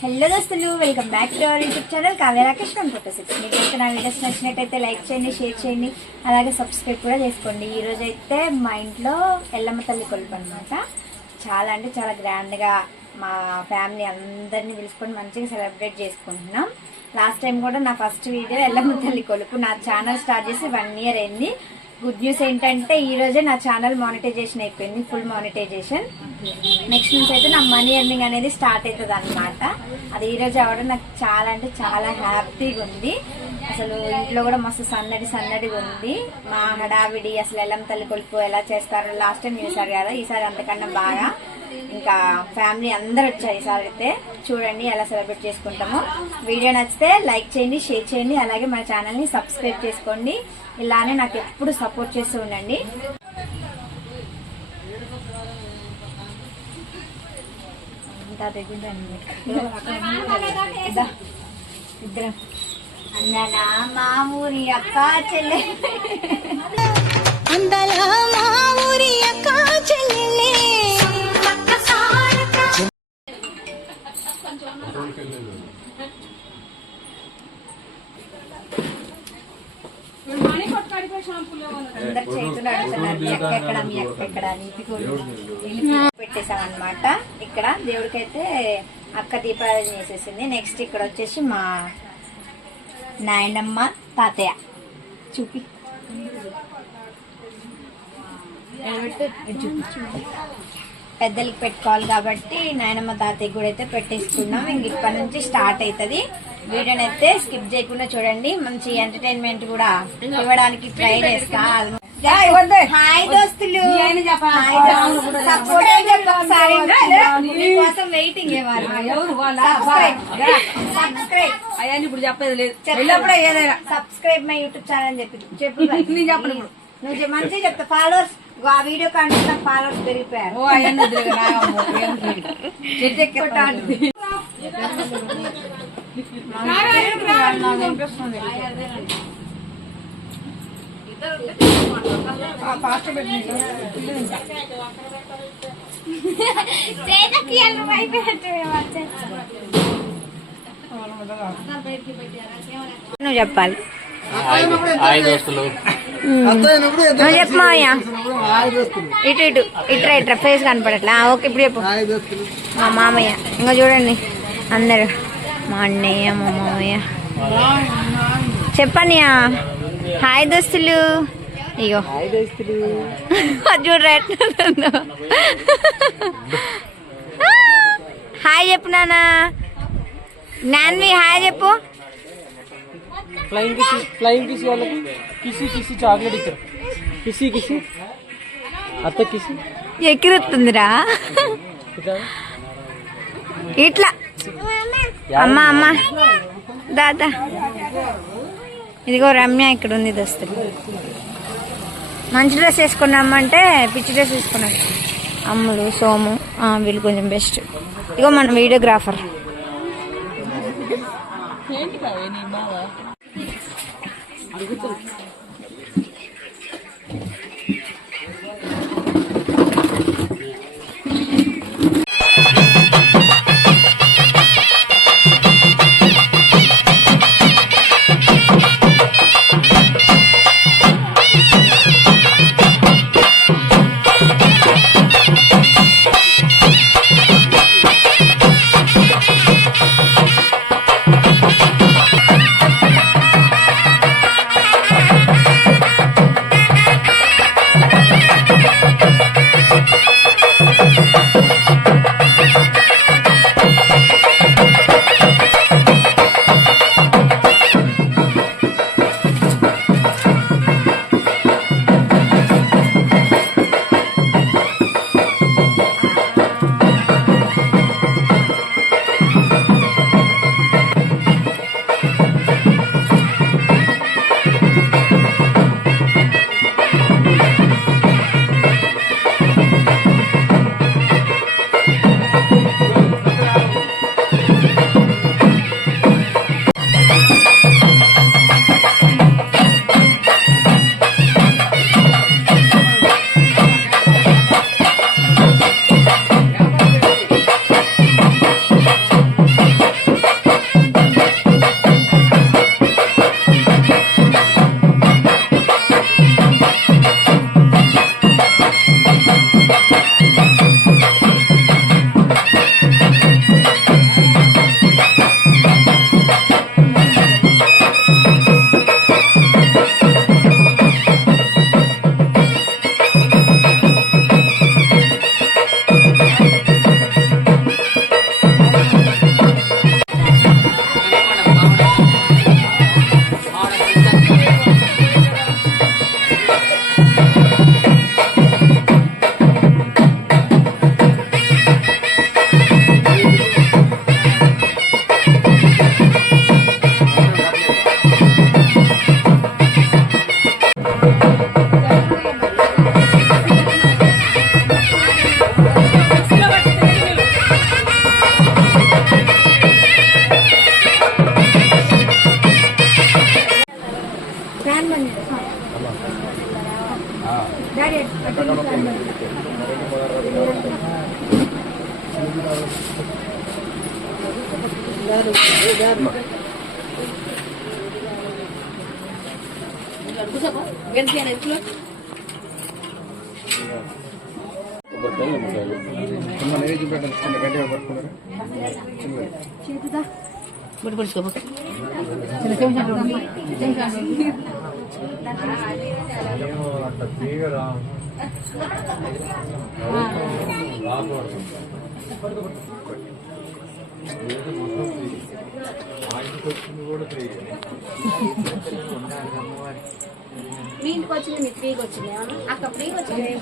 Hello దోస్తులు, welcome back to our YouTube channel Kavya Rakesh photo six. మీకు అయితే నా వీడియోస్ నచ్చినట్టయితే లైక్ చేయండి, షేర్ చేయండి, అలాగే సబ్స్క్రైబ్ కూడా చేసుకోండి. ఈరోజు అయితే మా ఇంట్లో ఎల్లమ్మ తల్లి కొలుపు అనమాట. చాలా అంటే చాలా గ్రాండ్గా మా ఫ్యామిలీ అందరినీ పిలుచుకొని మంచిగా సెలబ్రేట్ చేసుకుంటున్నాం. లాస్ట్ టైం కూడా నా ఫస్ట్ వీడియో ఎల్లమ్మ తల్లి కొలుపు. నా ఛానల్ స్టార్ట్ చేసి 1 year అయింది. గుడ్ న్యూస్ ఏంటంటే ఈ రోజే నా ఛానల్ మానిటైజేషన్ అయిపోయింది, ఫుల్ మానిటైజేషన్. నెక్స్ట్ నుంచి అయితే నా మనీ ఎర్నింగ్ అనేది స్టార్ట్ అవుతుంది అనమాట. అది ఈ రోజు అవ్వడం నాకు చాలా అంటే చాలా హ్యాపీగా ఉంది. అసలు ఇంట్లో కూడా మస్తు సందడిగా ఉంది. మా హడావిడి అసలు ఎల్లమ్మ తల్లి కొలుపు ఎలా చేస్తారో లాస్ట్ టైం చూసారు కదా, ఈసారి అంతకన్నా బాగా ఇంకా ఫ్యామిలీ అందరు వచ్చారు. ఈసారి అయితే చూడండి ఎలా సెలబ్రేట్ చేసుకుంటామో. వీడియో నచ్చితే లైక్ చేయండి, షేర్ చేయండి, అలాగే మన ఛానల్ని సబ్స్క్రైబ్ చేసుకోండి. ఇలానే నాకు ఎప్పుడు సపోర్ట్ చేస్తూ ఉండండి. అందనా మా ఊరి అక్క చెల్లె, అందలా మా ఊరి అక్క చెల్లెలే. అందరు చేతులు అడుగుతున్నారు, మీ అక్క ఎక్కడ, మీ అక్క ఎక్కడ అని. పెట్టేసాం అనమాట. ఇక్కడ దేవుడికైతే అక్క దీపారాధన చేసేసింది. నెక్స్ట్ ఇక్కడ వచ్చేసి మా నాయనమ్మ తాతయ్య చూపి పెద్దలకి పెట్టుకోవాలి కాబట్టి నాయనమ్మ తాతయ్య కూడా అయితే పెట్టేసుకున్నాం. ఇంక ఇప్పటి నుంచి స్టార్ట్ అవుతుంది. వీడియోని అయితే స్కిప్ చేయకుండా చూడండి. మంచి ఎంటర్టైన్మెంట్ కూడా ఇవ్వడానికి ట్రై చేస్తా. హాయ్ దోస్తులు, కోసం వెయిటింగ్. ఇప్పుడు చెప్పేది లేదు. సబ్స్క్రైబ్ మై యూట్యూబ్ ఛానల్ అని చెప్పు. నువ్వు మంచిగా చెప్తా. ఫాలోవర్స్ ఆ వీడియో కాంటెంట్ నాకు ఫాలోవర్స్ పెరిగిపోయారు. నువ్వు చెప్పాలి. నువ్వు చెప్పు మావయ్య. ఇట్రా ఫేస్ కనపడట్లా. ఓకే ఇప్పుడు చెప్పు. మా మామయ్య ఇంకా చూడండి అందరు, మా అన్నయ్య, మా మామయ్య. చెప్పన్నయ్య. హాయ్ దోస్తులు. ఇగో చూడరా. హాయ్ చెప్పు నాన్న. నాన్వి హాయ్ చెప్పు. ఫ్లయింగ్ కిసి వాళ్ళకి కిసి చాక్లెట్ ఇచ్చారు. కిసి అత్త కిసి ఎక్కిరుతుందిరా ఇట్లా. అమ్మ దాదా. ఇదిగో రమ్య ఇక్కడ ఉంది దోస్తులు. మంచి డ్రెస్ వేసుకున్నామంటే పిచ్చి డ్రెస్ వేసుకున్నాడు. అమ్ములు, సోము వీళ్ళు కొంచెం బెస్ట్. ఇగో మన వీడియోగ్రాఫర్. మీ ఇంటికి వచ్చింది మీ ఫ్రీగా వచ్చింది అక్క ఫ్రీగా వచ్చింది.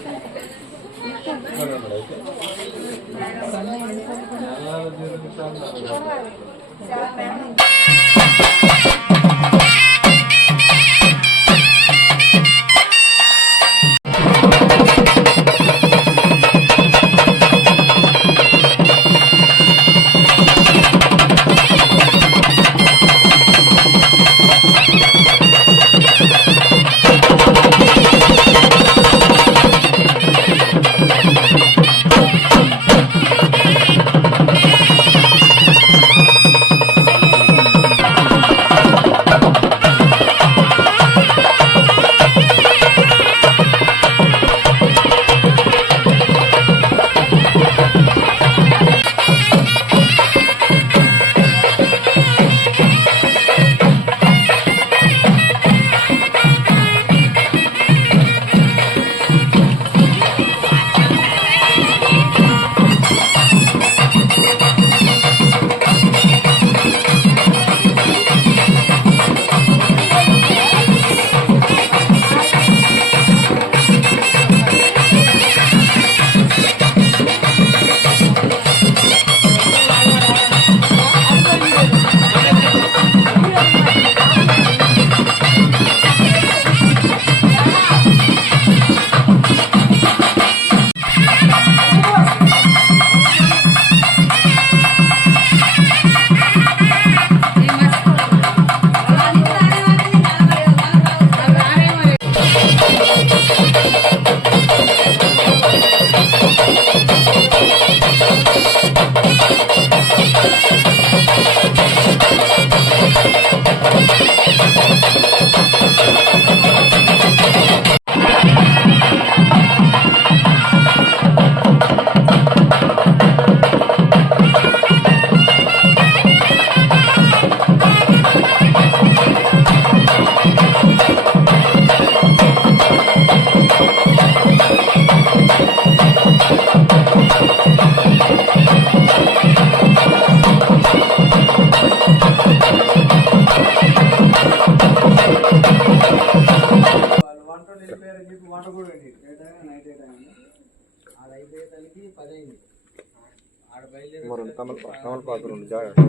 తమలపాకు రెండు జాగ్రత్త.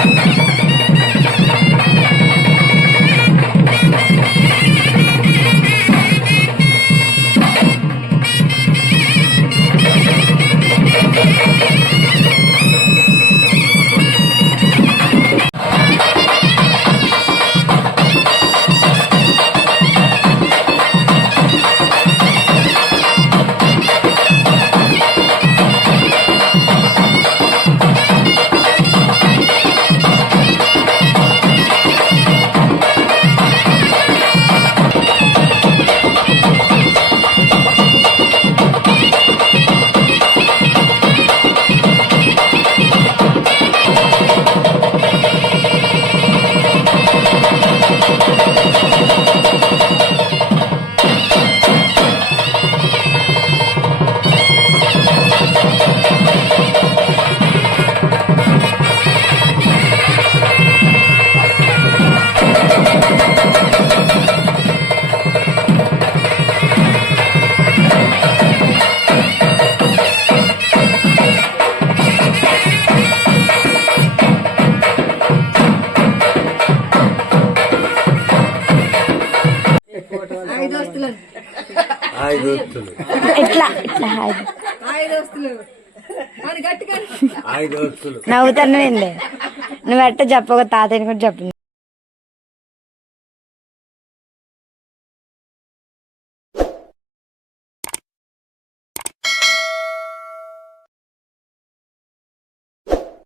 Thank you. ఎట్లా ఇట్లా నవ్వుతాను నువ్వు ఎట్ట చెప్పక తాతయ్యని కూడా చెప్పు.